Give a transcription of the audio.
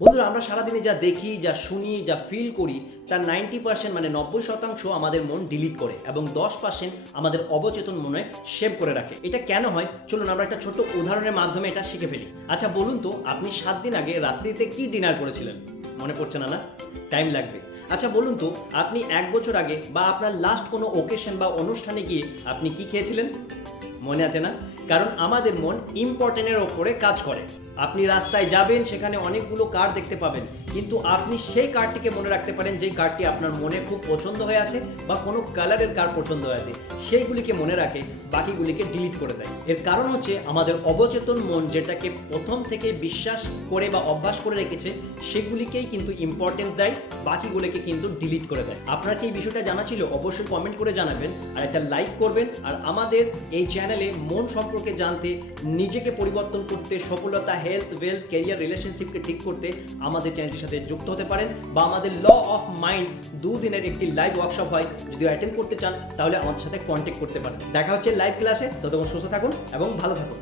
বন্ধুরা, আমরা সারাদিনে যা দেখি, যা শুনি, যা ফিল করি, তার নাইনটি পার্সেন্ট মানে নব্বই শতাংশ আমাদের মন ডিলিট করে এবং দশ পার্সেন্ট আমাদের অবচেতন মনে সেভ করে রাখে। এটা কেন হয়? চলুন আমরা একটা ছোট উদাহরণের মাধ্যমে এটা শিখে ফেলি। আচ্ছা বলুন তো, আপনি সাত দিন আগে রাত্রিতে কি ডিনার করেছিলেন? মনে পড়ছে না না? টাইম লাগবে। আচ্ছা বলুন তো, আপনি এক বছর আগে বা আপনার লাস্ট কোনো ওকেশন বা অনুষ্ঠানে গিয়ে আপনি কি খেয়েছিলেন? মনে আছে না? কারণ আমাদের মন ইম্পর্টেন্টের ওপরে কাজ করে। আপনি রাস্তায় যাবেন, সেখানে অনেকগুলো কার দেখতে পাবেন। কিন্তু আপনি সেই কারটিকে মনে রাখতে পারেন, যেই কারটি আপনার মনে খুব পছন্দ হয়ে আছে বা কোনো কালারের কার পছন্দ হয়ে আছে। সেইগুলিকে মনে রাখে, বাকিগুলিকে ডিলিট করে দেয়। এর কারণ হচ্ছে, আমাদের অবচেতন মন যেটাকে প্রথম থেকে বিশ্বাস করে বা অভ্যাস করে রেখেছে, সেগুলিকেই কিন্তু ইম্পর্টেন্স দেয়, বাকিগুলোকে কিন্তু ডিলিট করে দেয়। আপনার কি এই বিষয়টা জানা ছিল? অবশ্যই কমেন্ট করে জানাবেন, আর একটা লাইক করবেন, আর আমাদের এই চ্যানেলে মন সম্পর্কে জানতে, নিজেকে পরিবর্তন করতে, সফলতা হেলথ ওয়েলথ ক্যারিয়ার রিলেশনশিপকে ঠিক করতে আমাদের চ্যানেলটির সাথে যুক্ত হতে পারেন বা আমাদের ল অফ মাইন্ড দুদিনের একটি লাইভ ওয়ার্কশপ হয়। যদি অ্যাটেন্ড করতে চান, তাহলে আমাদের সাথে কন্ট্যাক্ট করতে পারেন। দেখা হচ্ছে লাইভ ক্লাসে ততক্ষণ সুস্থ থাকুন এবং ভালো থাকুন।